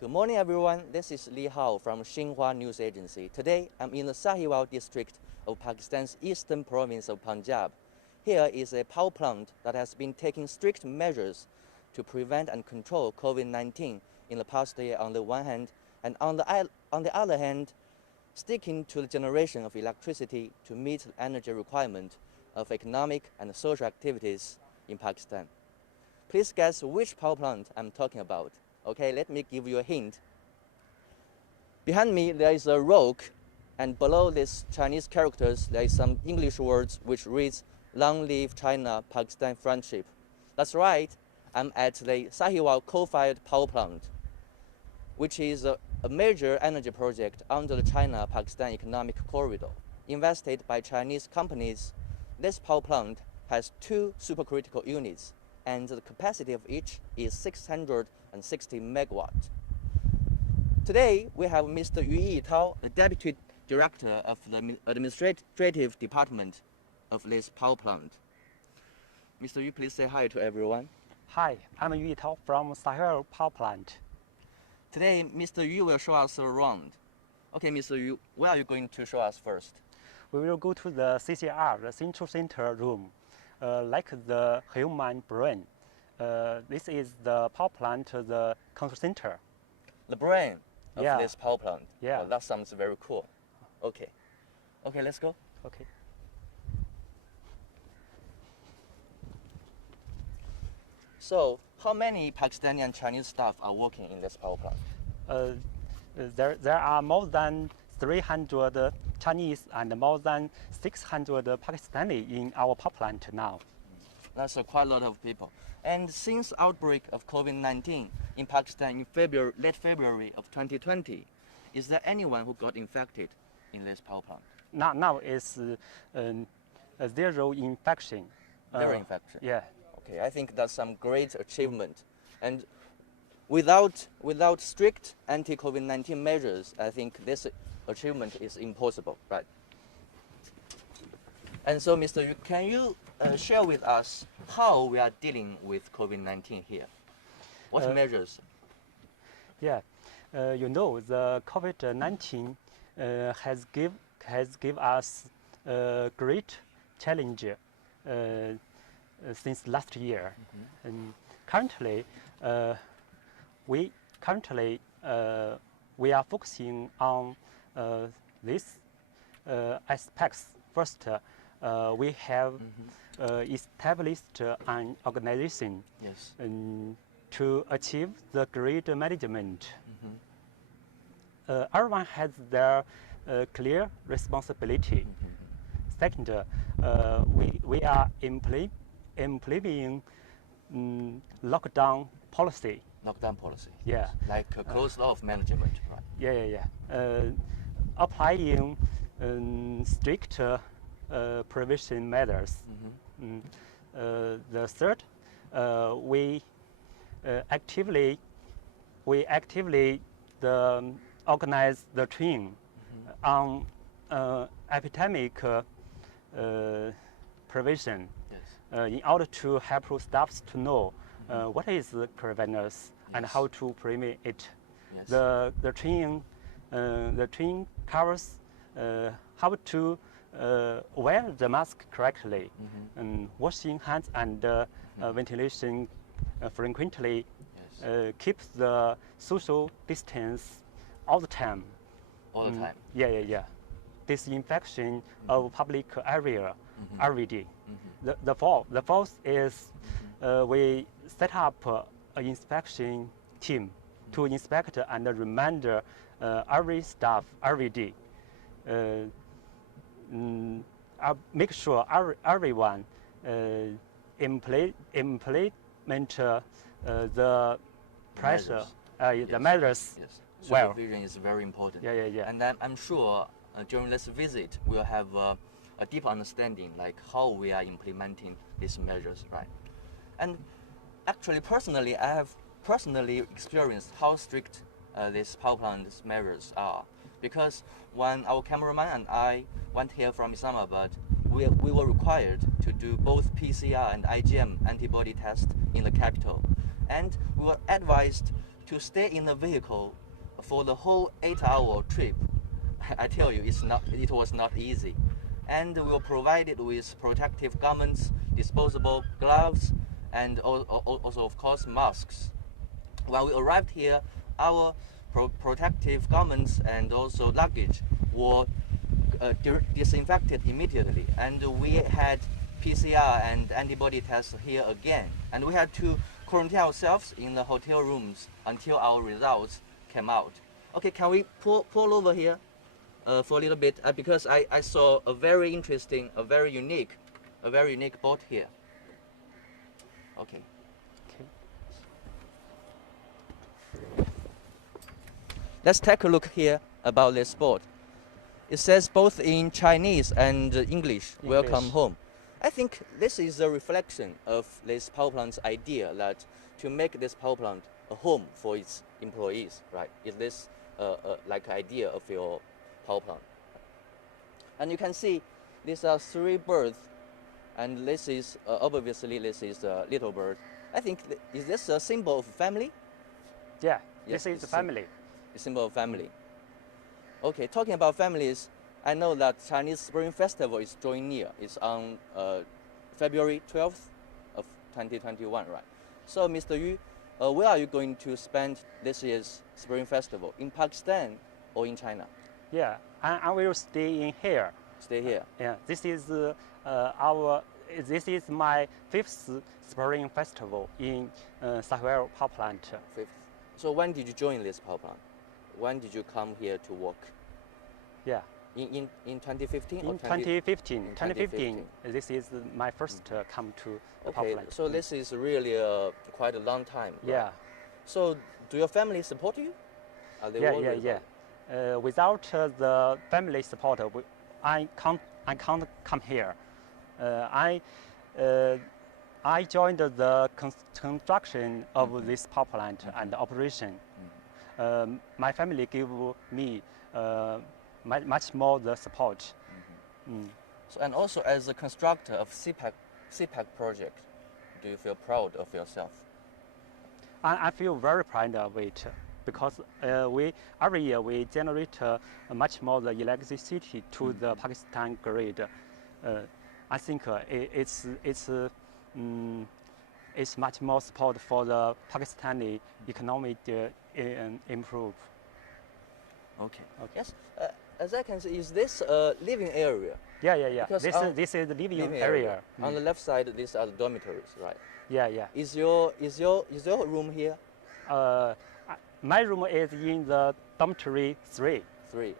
Good morning, everyone. This is Li Hao from Xinhua News Agency. Today, I'm in the Sahiwal district of Pakistan's eastern province of Punjab. Here is a power plant that has been taking strict measures to prevent and control COVID-19 in the past year on the one hand, and on the other hand, sticking to the generation of electricity to meet the energy requirement of economic and social activities in Pakistan. Please guess which power plant I'm talking about. Okay, let me give you a hint. Behind me, there is a rock, and below these Chinese characters, there is some English words which reads, "Long live China-Pakistan friendship." That's right, I'm at the Sahiwal coal-fired power plant, which is a major energy project under the China-Pakistan economic corridor. Invested by Chinese companies, this power plant has 2 supercritical units, and the capacity of each is 660 megawatts. Today, we have Mr. Yu Yitao, the Deputy Director of the Administrative Department of this power plant. Mr. Yu, please say hi to everyone. Hi, I'm Yu Yitao from Sahiwal Power Plant. Today, Mr. Yu will show us around. Okay, Mr. Yu, where are you going to show us first? We will go to the CCR, the Central Center room, like the human brain. This is the power plant, the control center. The brain of Yeah. this power plant. Yeah. Well, that sounds very cool. Okay. Okay, let's go. Okay. So, how many Pakistani and Chinese staff are working in this power plant? There are more than 300 Chinese and more than 600 Pakistani in our power plant now. That's quite a lot of people. And since outbreak of COVID-19 in Pakistan in late February of 2020, is there anyone who got infected in this power plant? Now is zero infection. Zero infection. Yeah. Okay, I think that's some great achievement. And without strict anti-COVID-19 measures, I think this achievement is impossible, right? And so, Mr. Yu, can you share with us how we are dealing with COVID-19 here? What measures? Yeah, the COVID-19 has give us a great challenge since last year. Mm-hmm. And currently, we are focusing on these aspects. First, we have established an organization Yes. to achieve the great management. Mm-hmm. Everyone has their clear responsibility. Mm-hmm. Second, we are implementing lockdown policy. Lockdown policy. Yeah. Like a closed off management, right? Yeah. Applying strict prevention measures. Mm-hmm. The third, we actively organize the training on epidemic prevention. Yes. In order to help staffs to know what is the coronavirus and Yes. how to prevent it. Yes. The training covers how to wear the mask correctly, Mm-hmm. and washing hands and ventilation frequently, Yes. keep the social distance all the time. All the time. Yeah. Disinfection of public area every day. Mm-hmm. The fourth is we set up an inspection team to inspect and remind every staff every day. Make sure everyone implement the pressure, the measures. Yes. Well. Supervision is very important. Yeah. And I'm sure during this visit we'll have a deep understanding like how we are implementing these measures, right? And actually, personally, I have experienced how strict these power plant measures are, because when our cameraman and I went here from Islamabad we were required to do both PCR and IgM antibody test in the capital. And we were advised to stay in the vehicle for the whole 8-hour trip. I tell you, it was not easy. And we were provided with protective garments, disposable gloves, and also, of course, masks. When we arrived here, our protective garments and also luggage were disinfected immediately, and we had PCR and antibody tests here again, and we had to quarantine ourselves in the hotel rooms until our results came out. Okay, can we pull over here for a little bit, because I saw a very interesting, a very unique boat here. Okay. Let's take a look here about this boat. It says both in Chinese and English, "Welcome home." I think this is a reflection of this power plant's idea that to make this power plant a home for its employees, right? Is this like idea of your power plant? And you can see these are 3 birds, and this is obviously this is a little bird. I think is this a symbol of family? Yeah, Yes, this is the family. A symbol of family. Okay, talking about families, I know that Chinese Spring Festival is drawing near. It's on February 12th of 2021, right? So, Mr. Yu, where are you going to spend this year's Spring Festival? In Pakistan or in China? Yeah, I will stay in here. Stay here. Yeah, this is this is my 5th Spring Festival in Sahiwal power plant. 5th. So when did you join this power plant? When did you come here to work? Yeah. In 2015 or in 2015. This is my first come to the power Okay, plant. so this is really quite a long time. Right? Yeah. So do your family support you? Are they worried about you? Without the family support, I can't come here. I joined the construction of this power plant and operation. My family gave me much more the support. So, and also as a constructor of CPAC project, do you feel proud of yourself? I feel very proud of it because every year we generate much more the electricity to the Pakistan grid. I think it's much more support for the Pakistani economic improve. Okay. Yes. As I can see, is this a living area? Yeah. Because This is the living area. On the left side, these are the dormitories, right? Yeah. Is your room here? My room is in the dormitory 3.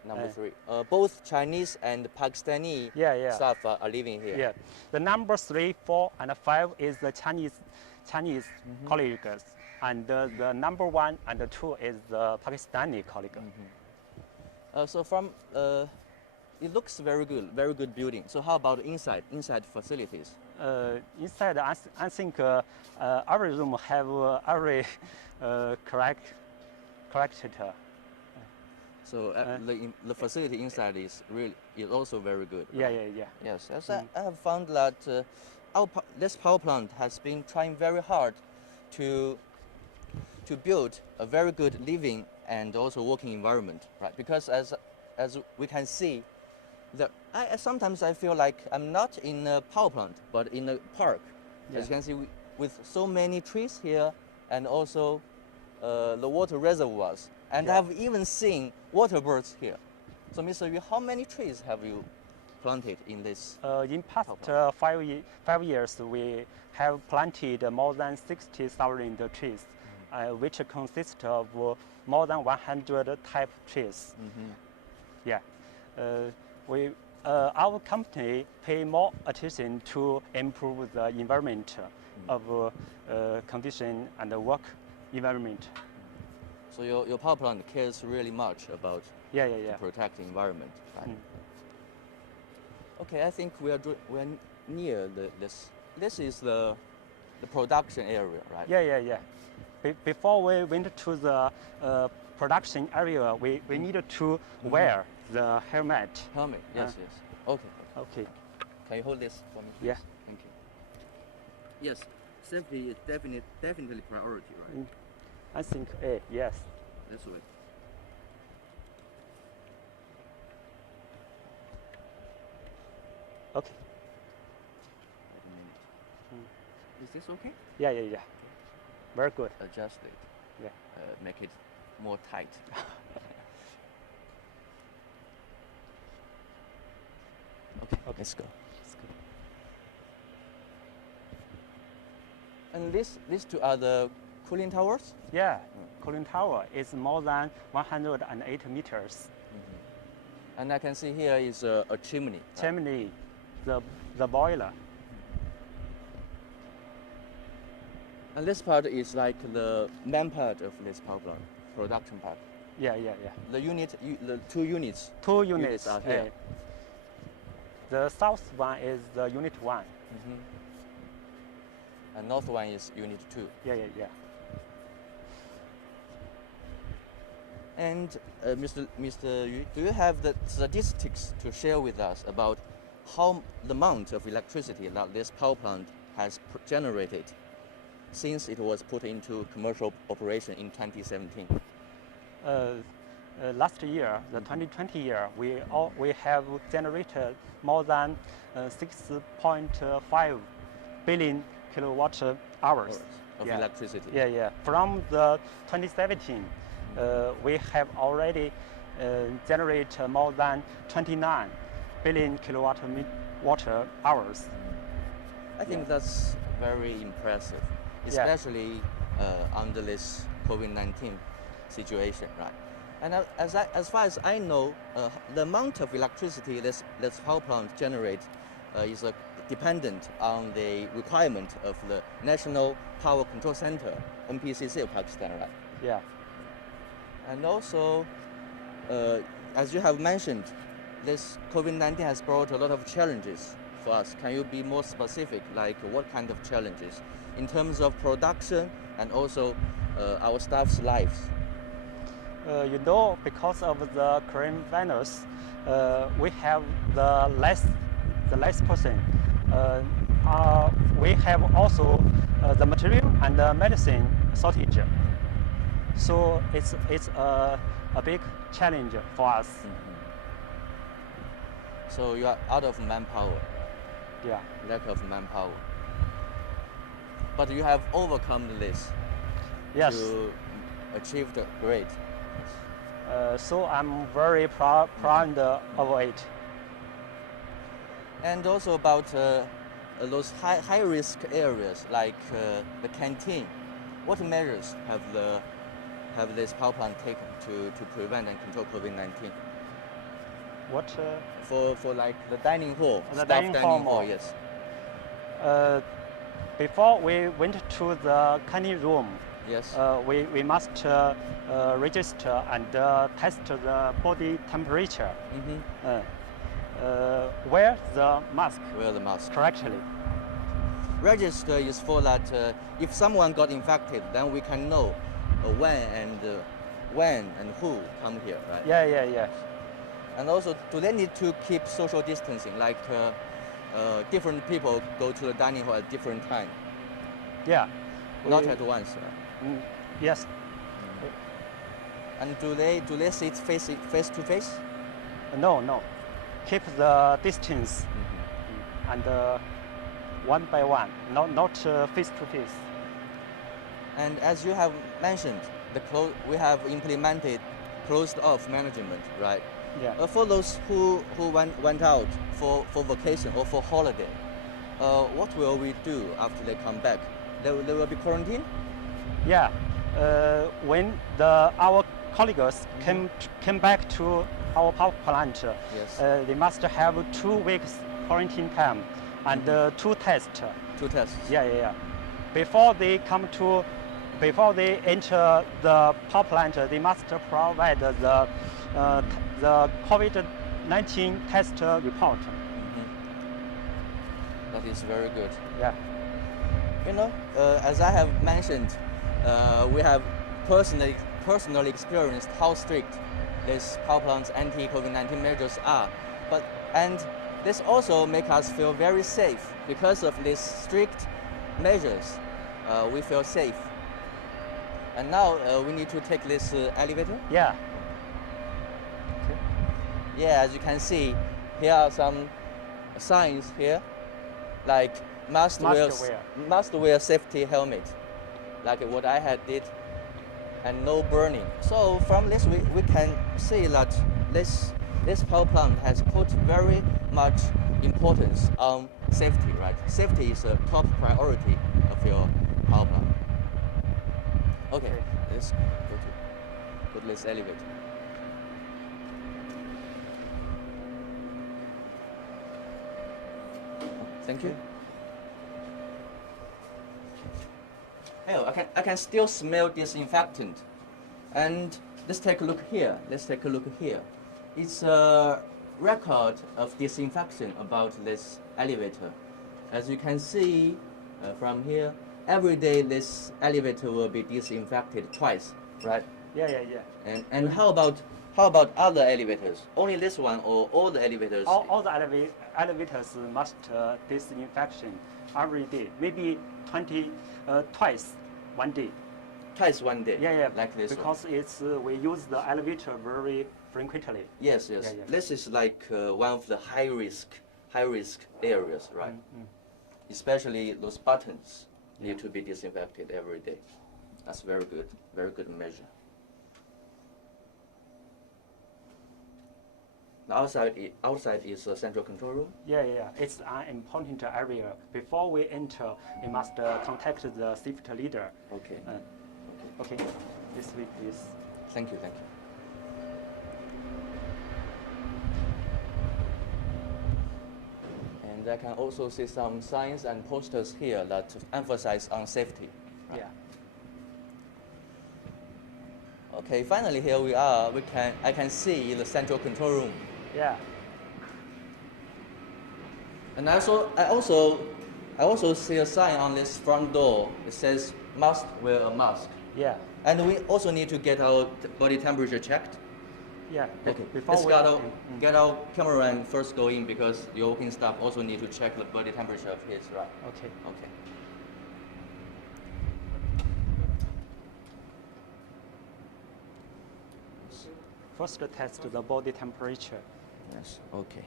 Number 3. Both Chinese and Pakistani staff are living here. Yeah. The number 3, 4, and 5 is the Chinese colleagues, and the number 1 and 2 is the Pakistani colleague. So from it looks very good building. So how about inside facilities? Inside, I think every room have every character. So the facility inside is also very good. Right? Yeah. Yes, as I have found that this power plant has been trying very hard to build a very good living and also working environment, right? Because as we can see, sometimes I feel like I'm not in a power plant, but in a park. As you can see, with so many trees here, and also the water reservoirs, and I've even seen water birds here. So, Mr. Yu, how many trees have you planted in this? In past 5 years, we have planted more than 60,000 trees, which consist of more than 100 type trees. Yeah, our company pay more attention to improve the environment of condition and the work environment. So your power plant cares really much about to protect the environment. Right? Okay, I think we're near this. This is the production area, right? Yeah. Before we went to the production area, we needed to wear the helmet. Helmet, yes. Okay. Can you hold this for me? Yeah. Please? Thank you. Yes, safety is definitely priority, right? I think A, yes. This way. Okay. Wait a minute. Is this okay? Yeah, yeah, yeah. Very good. Adjust it. Yeah. Make it more tight. Okay, let's go. That's good. And these two are the cooling towers? Yeah, cooling tower is more than 108 meters. And I can see here is a chimney. right? Chimney, the boiler. And this part is like the main part of this power plant, production part. Yeah, yeah, yeah. The two units. Two units are here. The south one is the unit 1. And north one is unit 2. Yeah, yeah, yeah. And Mr. Yu, do you have the statistics to share with us about how the amount of electricity that this power plant has generated since it was put into commercial operation in 2017? Last year, the 2020 year, we have generated more than 6.5 billion kilowatt hours Of Yeah. electricity. Yeah, yeah. From the 2017, we have already generated more than 29 billion water hours. I think that's very impressive, Yeah. especially under this COVID-19 situation, right? And as far as I know, the amount of electricity this power plant generates is dependent on the requirement of the National Power Control Center, NPCC of Pakistan, right? Yeah. And also, as you have mentioned, this COVID-19 has brought a lot of challenges for us. Can you be more specific, like what kind of challenges in terms of production and also our staff's lives? Because of the coronavirus, we have the less person. We have also the material and the medicine shortage. So it's a big challenge for us. So you are out of manpower, Yeah. lack of manpower. But you have overcome this Yes. to achieve the great. So I'm very proud of it. And also about those high risk areas like the canteen. What measures have this power plant taken to prevent and control COVID-19? What? For like the dining hall, The staff dining hall. yes. Before we went to the canteen room, Yes. we must register and test the body temperature. Wear the mask Wear the mask. correctly. Register is for that if someone got infected, then we can know when and who come here, right? Yeah, yeah, yeah. And also, do they need to keep social distancing? Like different people go to the dining hall at different time, Yeah. not We- at once. Right? Yes. And do they sit face to face? No, no. Keep the distance and one by one, not face to face. And as you have mentioned, we have implemented closed-off management, right? Yeah. For those who went out for vacation or for holiday, what will we do after they come back? They will be quarantined? Yeah. When our colleagues came back to our power plant, Yes. they must have 2 weeks quarantine time and 2 tests. 2 tests. Yeah, yeah, yeah. Before they enter the power plant, they must provide the COVID-19 test report. That is very good. Yeah. You know, as I have mentioned, we have personally experienced how strict this power plant's anti-COVID-19 measures are. And this also makes us feel very safe. Because of these strict measures, we feel safe. And now we need to take this elevator. Yeah. Yeah, as you can see, here are some signs here, like must wear safety helmet, like what I had did, and no burning. So from this we can see that this power plant has put very much importance on safety, right? Safety is a top priority of your power plant. Okay, let's go to this elevator. Thank you. Oh, I can still smell disinfectant. And let's take a look here. It's a record of disinfection about this elevator. As you can see from here, every day this elevator will be disinfected twice, right? Yeah. And how about other elevators? Only this one or all the elevators? All the elevators must disinfection every day, maybe twice one day. Twice one day. Yeah. Like this. Because one. We use the elevator very frequently. Yes. Yeah. This is like one of the high risk areas, right? Especially those buttons need to be disinfected every day. That's very good measure. The outside is a central control room. Yeah. It's an important area. Before we enter, we must contact the safety leader. Okay. Okay. This way, please. Thank you. And I can also see some signs and posters here that emphasize on safety. Yeah. Okay, finally here we are. I can see the central control room. Yeah. And I also see a sign on this front door. It says must wear a mask. Yeah. And we also need to get our body temperature checked. Yeah. Okay. Before Let's we get our cameraman first go in, because the working staff also need to check the body temperature of his, right? Okay. First test the body temperature. Yes. Okay.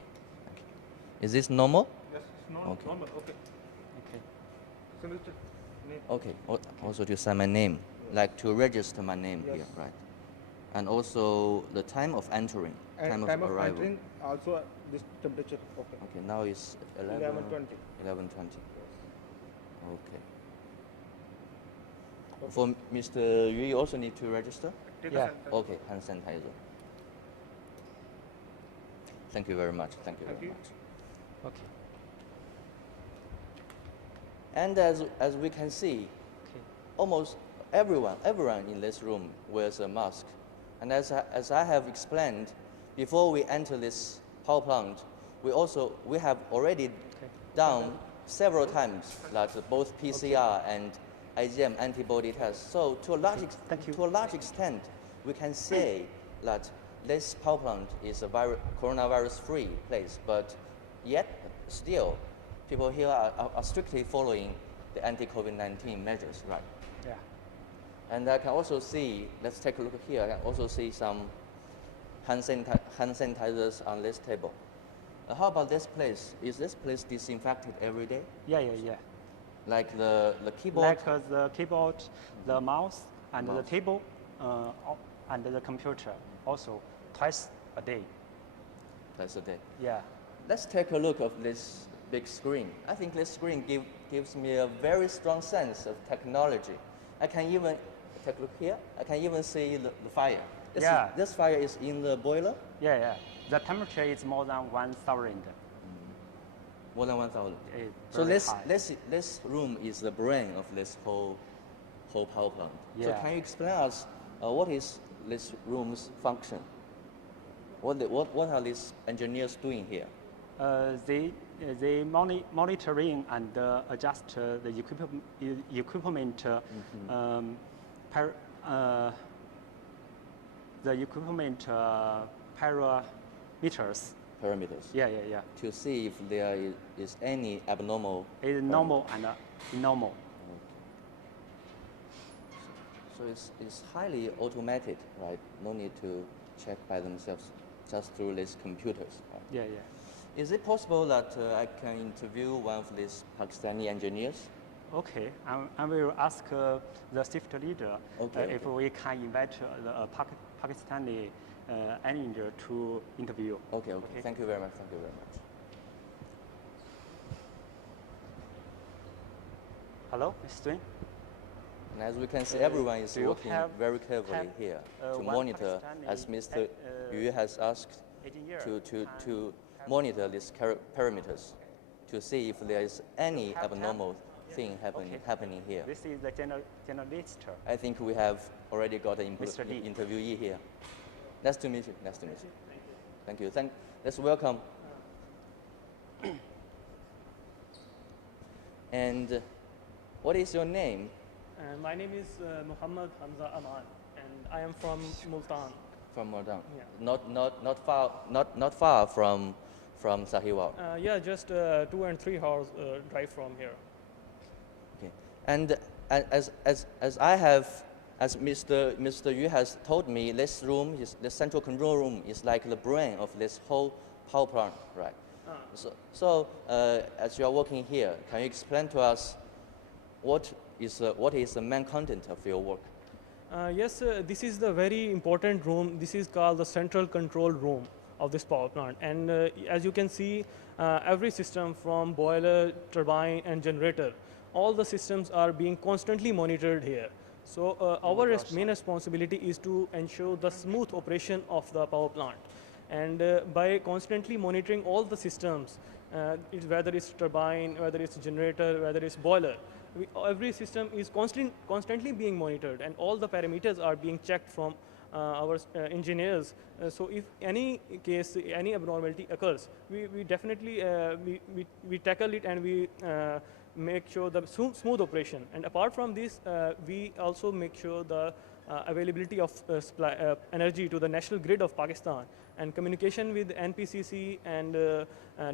Is this normal? Yes, it's normal. Okay. Signature, name. Okay. Also to sign my name, like to register my name here, right? And also the time of entering, And time of arrival. entering, also this temperature. Okay. Okay. Now it's 11:20. 11:20. Okay. For Mr. Yu, you also need to register? Yeah. Okay, hand sanitizer. Thank you very much. Thank you very much. Okay. And as we can see, almost everyone in this room wears a mask. And as I have explained, before we enter this power plant, we have already done several times that both PCR and IgM antibody tests. So to a large extent, we can say that this power plant is a coronavirus-free place, but yet still, people here are strictly following the anti-COVID-19 measures, right? Yeah. And I can also see, let's take a look here, I can also see some hand sanitizers on this table. How about this place? Is this place disinfected every day? Yeah. Like the keyboard? Like the keyboard, the mouse, and the table, and the computer, also twice a day. Twice a day. Yeah. Let's take a look of this big screen. I think this screen gives me a very strong sense of technology. I can even take a look here. I can even see the fire. This fire is in the boiler? Yeah. The temperature is more than 1,000. More than 1,000. So this room is the brain of this whole power plant. Yeah. So can you explain us what is this room's function? What are these engineers doing here? They monitoring and adjust the equipment. The equipment parameters parameters Yeah. to see if there is any abnormal. It's normal and normal. So it's highly automated, right? No need to check by themselves, just through these computers. Right? Yeah. Is it possible that I can interview one of these Pakistani engineers? Okay, I will ask the shift leader if we can invite the Pakistani engineer to interview. Okay. Thank you very much. Thank you very much. Hello, Mr. Swin. And as we can see, everyone is working very carefully here to monitor, as Mr. Yu has asked, to monitor these parameters to see if there is any abnormal thing happening here. This is the journalist. I think we have already got an Mr. Lee. interviewee here. Nice to meet you. Nice to meet you. Thank you. Let's welcome. And what is your name? My name is Muhammad Hamza Aman, and I am from Multan. From Multan. Yeah. Not far from Sahiwal. Yeah, just 2 and 3 hours drive from here. Okay. And as Mr. Yu has told me, this room, the central control room, is like the brain of this whole power plant, right? So as you are working here, can you explain to us what is the main content of your work? Yes, this is the very important room. This is called the central control room of this power plant. And as you can see, every system from boiler, turbine, and generator, all the systems are being constantly monitored here. So our main responsibility is to ensure the smooth operation of the power plant. And by constantly monitoring all the systems, whether it's turbine, whether it's generator, whether it's boiler, every system is constantly being monitored, and all the parameters are being checked from our engineers. So if any case, any abnormality occurs, we definitely we tackle it, and we make sure the smooth operation. And apart from this, we also make sure the availability of supply, energy to the national grid of Pakistan, and communication with NPCC and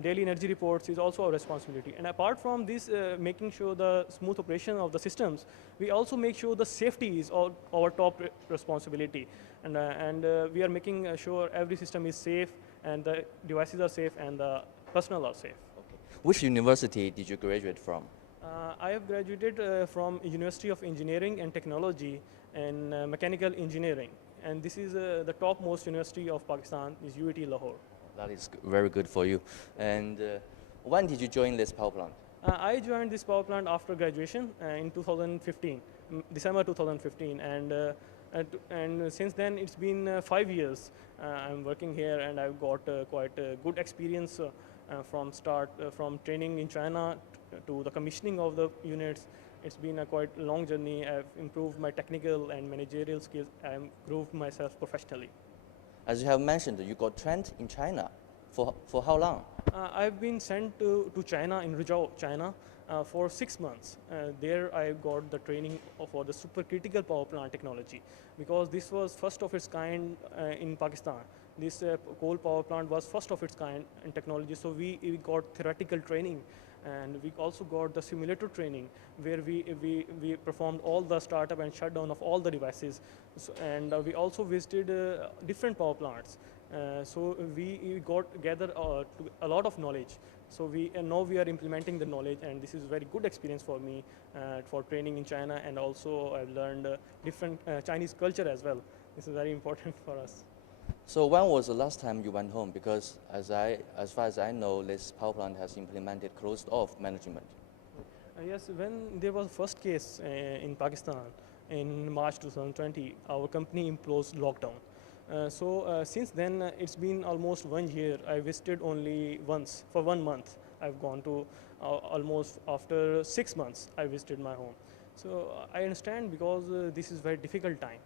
daily energy reports is also our responsibility. And apart from this, making sure the smooth operation of the systems, we also make sure the safety is our top responsibility. And we are making sure every system is safe, and the devices are safe, and the personnel are safe. Okay. Which university did you graduate from? I have graduated from University of Engineering and Technology and Mechanical Engineering. And this is the topmost university of Pakistan, is UET Lahore. That is very good for you. And when did you join this power plant? I joined this power plant after graduation in 2015, December 2015. And since then, it's been 5 years. I'm working here, and I've got quite a good experience from training in China to the commissioning of the units. It's been a quite long journey. I've improved my technical and managerial skills. I've improved myself professionally. As you have mentioned, you got trained in China. For how long? I've been sent to China, in Rizhao, China, for 6 months. There I got the training for the supercritical power plant technology, because this was first of its kind in Pakistan. This coal power plant was first of its kind in technology, so we got theoretical training. And we also got the simulator training, where we performed all the startup and shutdown of all the devices. And we also visited different power plants. So we gather a lot of knowledge. So now we are implementing the knowledge, and this is very good experience for me for training in China. And also I've learned different Chinese culture as well. This is very important for us. So when was the last time you went home? Because as far as I know, this power plant has implemented closed-off management. Yes, when there was first case in Pakistan in March 2020, our company imposed lockdown. Since then, it's been almost 1 year. I visited only once for 1 month. I've gone to almost after 6 months. I visited my home. So I understand, because this is very difficult time.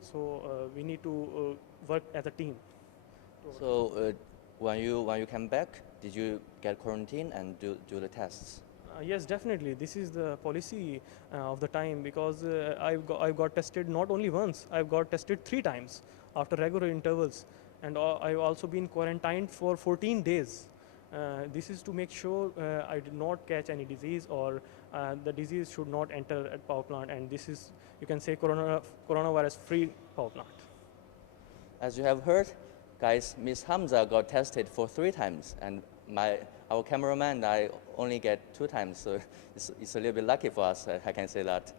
So we need to work as a team. So when you came back, did you get quarantine and do the tests? Yes, definitely. This is the policy of the time, because I've got tested not only once. I've got tested 3 times after regular intervals. and I've also been quarantined for 14 days. This is to make sure I did not catch any disease, or the disease should not enter at power plant, and this is, you can say, coronavirus free power plant. As you have heard, guys, Miss Hamza got tested for 3 times, and our cameraman and I only get 2 times, so it's a little bit lucky for us, I can say that.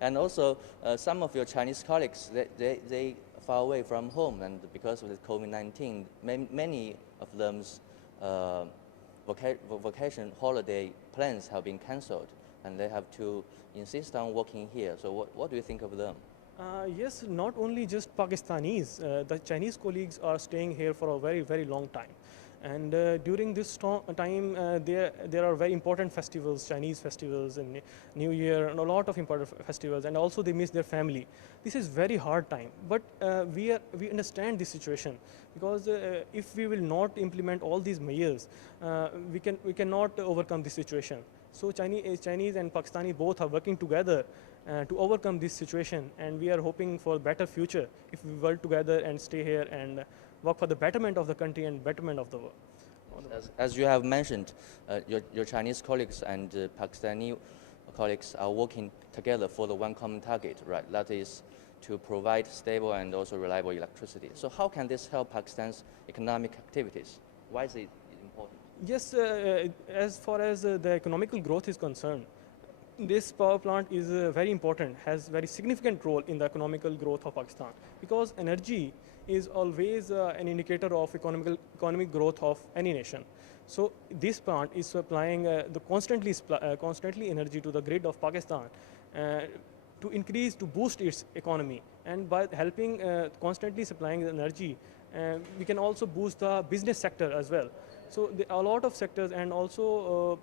And also, some of your Chinese colleagues, they far away from home, and because of the COVID-19, many of them's vacation holiday plans have been cancelled, and they have to insist on working here. So what do you think of them? Yes, not only just Pakistanis, the Chinese colleagues are staying here for a very, very long time. And during this time, there are very important festivals, Chinese festivals, and New Year, and a lot of important festivals, and also they miss their family. This is very hard time, but we understand this situation, because if we will not implement all these measures, we cannot overcome this situation. So Chinese and Pakistani both are working together to overcome this situation, and we are hoping for a better future if we work together and stay here and work for the betterment of the country and betterment of the world. As you have mentioned, your Chinese colleagues and Pakistani colleagues are working together for the one common target, right? That is to provide stable and also reliable electricity. So how can this help Pakistan's economic activities? Why is it important? Yes, as far as the economical growth is concerned, this power plant is very important, has very significant role in the economical growth of Pakistan, because energy is always an indicator of economic growth of any nation. So this plant is supplying constantly energy to the grid of Pakistan to boost its economy, and by helping constantly supplying the energy, we can also boost the business sector as well. So a lot of sectors, and also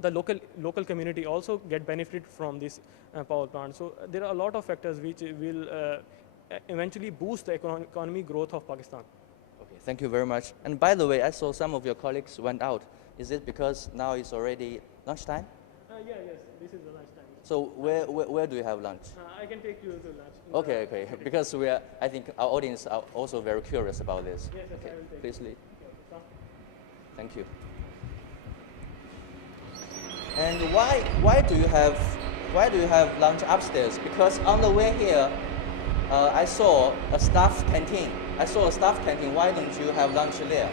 the local community also get benefit from this power plant. So there are a lot of factors which will eventually boost the economic growth of Pakistan. Okay, thank you very much. And by the way, I saw some of your colleagues went out. Is it because now it's already lunchtime? Yes, this is the lunchtime. So where do you have lunch? I can take you to lunch. Okay, because I think our audience are also very curious about this. Yes, okay. I will take Please leave. you. Thank you. And why do you have lunch upstairs? Because on the way here, I saw a staff canteen. Why don't you have lunch there?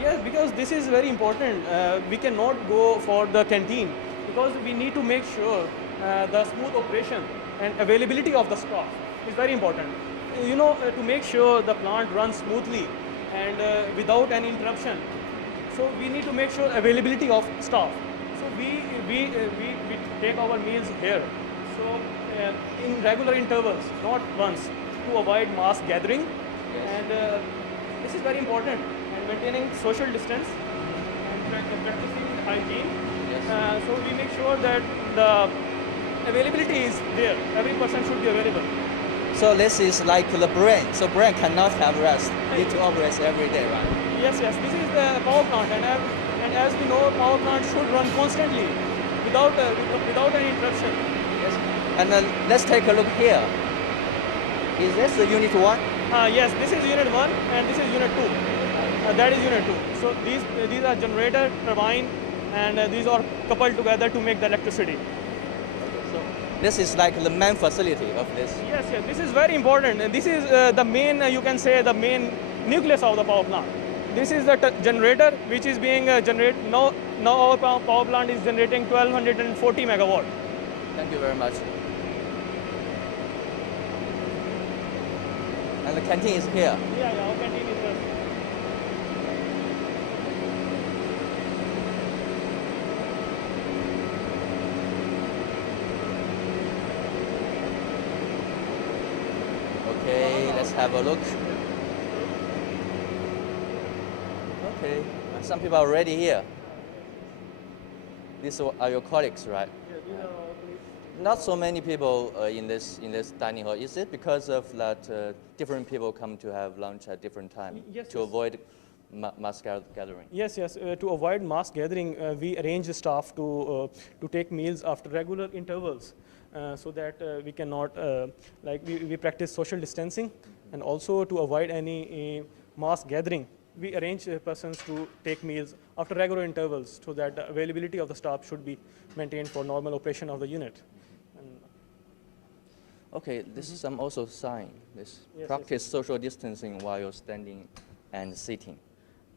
Yes, because this is very important. We cannot go for the canteen, because we need to make sure the smooth operation and availability of the staff is very important. You know, to make sure the plant runs smoothly and without any interruption. So we need to make sure availability of staff. So we take our meals here. So in regular intervals, not once, to avoid mass gathering. Yes. And this is very important. And maintaining social distance and practicing hygiene. Yes. So we make sure that the availability is there. Every person should be available. So this is like the brain. So brain cannot have rest. Need to operate every day, right? Yes. This is the power plant, and as we know, power plant should run constantly without any interruption. Yes. And then let's take a look here. Is this the unit 1? Yes, this is unit 1 and this is unit 2. That is unit 2. So these are generator, turbine, and these are coupled together to make the electricity. So this is like the main facility of this. Yes, this is very important. And this is the main, you can say, the main nucleus of the power plant. This is the generator which is being generated. Now our power plant is generating 1240 megawatt. Thank you very much. And the canteen is here. Yeah, our canteen is here. Okay, let's have a look. Okay, some people are already here. These are your colleagues, right? Yeah, these are our colleagues. Not so many people in this dining hall. Is it because of that different people come to have lunch at different time to avoid mass gathering? Yes. To avoid mass gathering, we arrange the staff to take meals after regular intervals, so that we cannot we practice social distancing, and also to avoid any mass gathering, we arrange persons to take meals after regular intervals so that the availability of the staff should be maintained for normal operation of the unit. And Okay, this is some also sign. This Yes, practice social distancing while you're standing and sitting.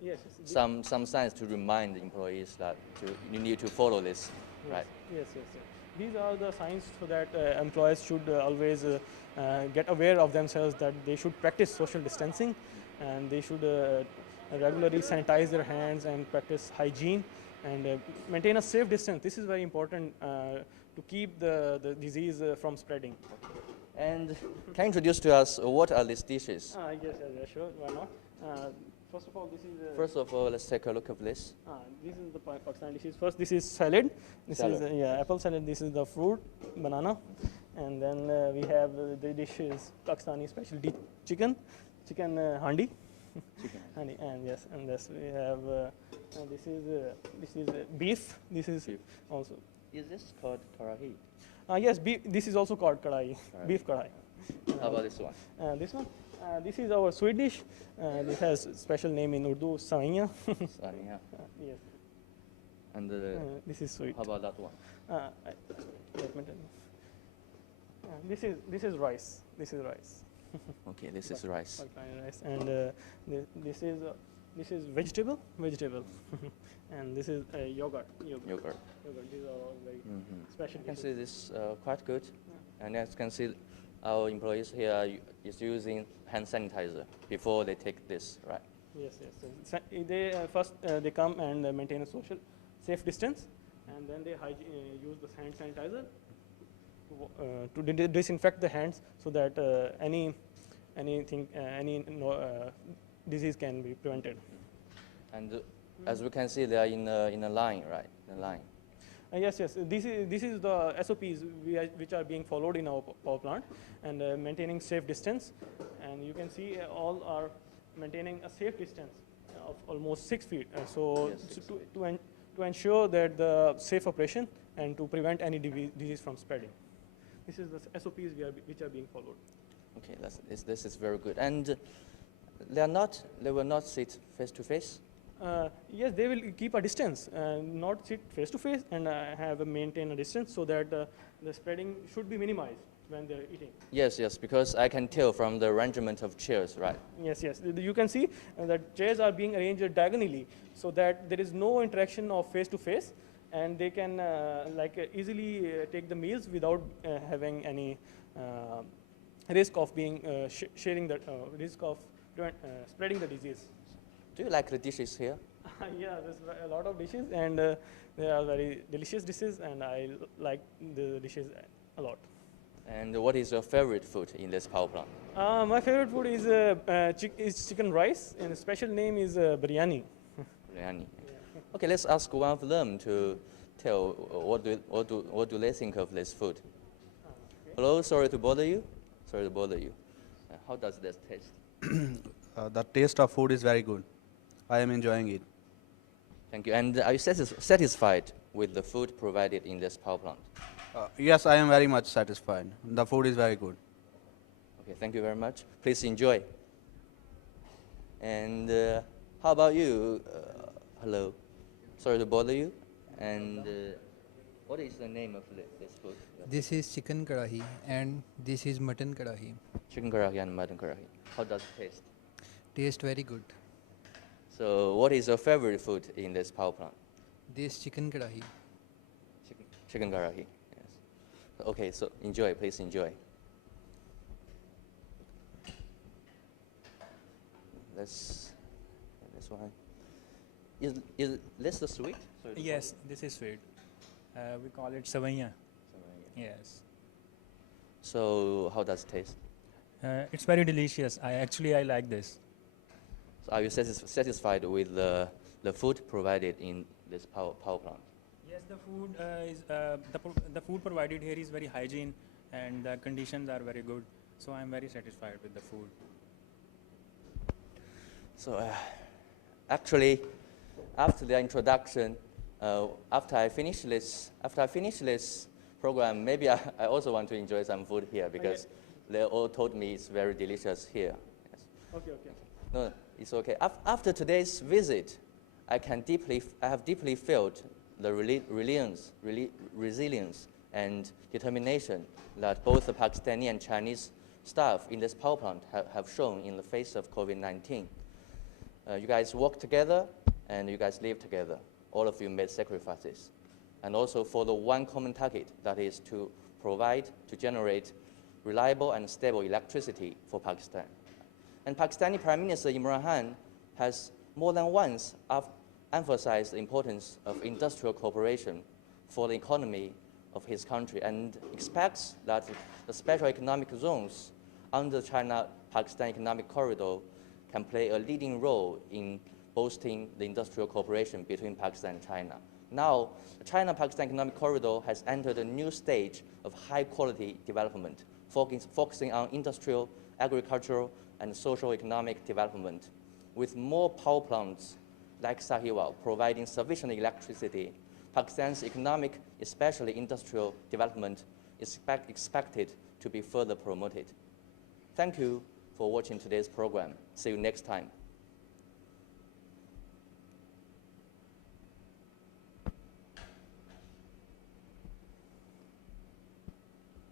yes, Some signs to remind the employees that you need to follow this, right? Yes. These are the signs so that employees should always get aware of themselves that they should practice social distancing and they should regularly sanitize their hands and practice hygiene and maintain a safe distance. This is very important to keep the disease from spreading. And can you introduce to us what are these dishes? Yes, sure, why not? First of all, this is First of all, let's take a look at this. this is the Pakistani dishes. First, this is salad. This Salad. is apple salad. This is the fruit, banana, and then we have the dishes Pakistani specialty chicken handi. Handi, and yes, and this we have this is beef. This is Beef. also Is this called karahi? yes, beef. This is also called kadai, beef kadai. How about this one? This one. This is our sweet dish. This has special name in Urdu, Sahiwal. Yeah. Yes. And This is sweet. how about that one? Let me tell you. This is rice. This is rice. Okay, this is rice. Pakistani rice, and this is vegetable, and this is yogurt. Yogurt. These are all very special You can dishes. see this quite good. And as you can see, our employees here is using hand sanitizer before they take this, right? Yes. They first they come and maintain a social safe distance, and then they use the hand sanitizer to disinfect the hands so that any disease can be prevented. And as we can see, they are in a line, right? In a line. Yes. This is the SOPs which are being followed in our power plant, and maintaining safe distance. And you can see all are maintaining a safe distance of almost 6 feet. So Yes, 6 to ensure that the safe operation and to prevent any disease from spreading. This is the SOPs which are being followed. Okay, this is very good. And they will not sit face to face. Yes, they will keep a distance, not sit face to face, and maintain a distance so that the spreading should be minimized when they're eating. Yes, because I can tell from the arrangement of chairs, right? Yes. You can see that chairs are being arranged diagonally so that there is no interaction of face to face, and they can easily take the meals without having any risk of being sharing the risk of spreading the disease. Do you like the dishes here? Yeah, there's a lot of dishes, and they are very delicious dishes, and I like the dishes a lot. And what is your favorite food in this power plant? My favorite food is chicken rice, and the special name is biryani. Biryani. Okay, let's ask one of them to tell what do they think of this food. Hello, sorry to bother you. How does this taste? The taste of food is very good. I am enjoying it. Thank you. And are you satisfied with the food provided in this power plant? Yes, I am very much satisfied. The food is very good. Okay, thank you very much. Please enjoy. And how about you? Hello. Sorry to bother you. And what is the name of this food? This is chicken karahi and this is mutton karahi. Chicken karahi and mutton karahi. How does it taste? Taste very good. So what is your favorite food in this power plant? This chicken karahi. Chicken karahi. Yes. Okay, so enjoy. Please enjoy. This one. Is this the sweet? Sorry to Yes, this is sweet. We call it savanya. bother you. Yes. So how does it taste? It's very delicious. I like this. So are you satisfied with the food provided in this power plant? Yes, the food the food provided here is very hygiene and the conditions are very good. So I'm very satisfied with the food. So actually, after the introduction, after I finish this program, maybe I also want to enjoy some food here because they all told me it's very delicious here. Yes. Okay. No, It's okay. After today's visit, I have deeply felt the resilience and determination that both the Pakistani and Chinese staff in this power plant have shown in the face of COVID-19. You guys work together and you guys live together. All of you made sacrifices. And also for the one common target, that is to generate reliable and stable electricity for Pakistan. And Pakistani Prime Minister Imran Khan has more than once emphasized the importance of industrial cooperation for the economy of his country and expects that the special economic zones under the China-Pakistan Economic Corridor can play a leading role in boosting the industrial cooperation between Pakistan and China. Now, the China-Pakistan Economic Corridor has entered a new stage of high-quality development, focusing on industrial, agricultural, and social-economic development, with more power plants like Sahiwal providing sufficient electricity. Pakistan's economic, especially industrial development, is expected to be further promoted. Thank you for watching today's program. See you next time.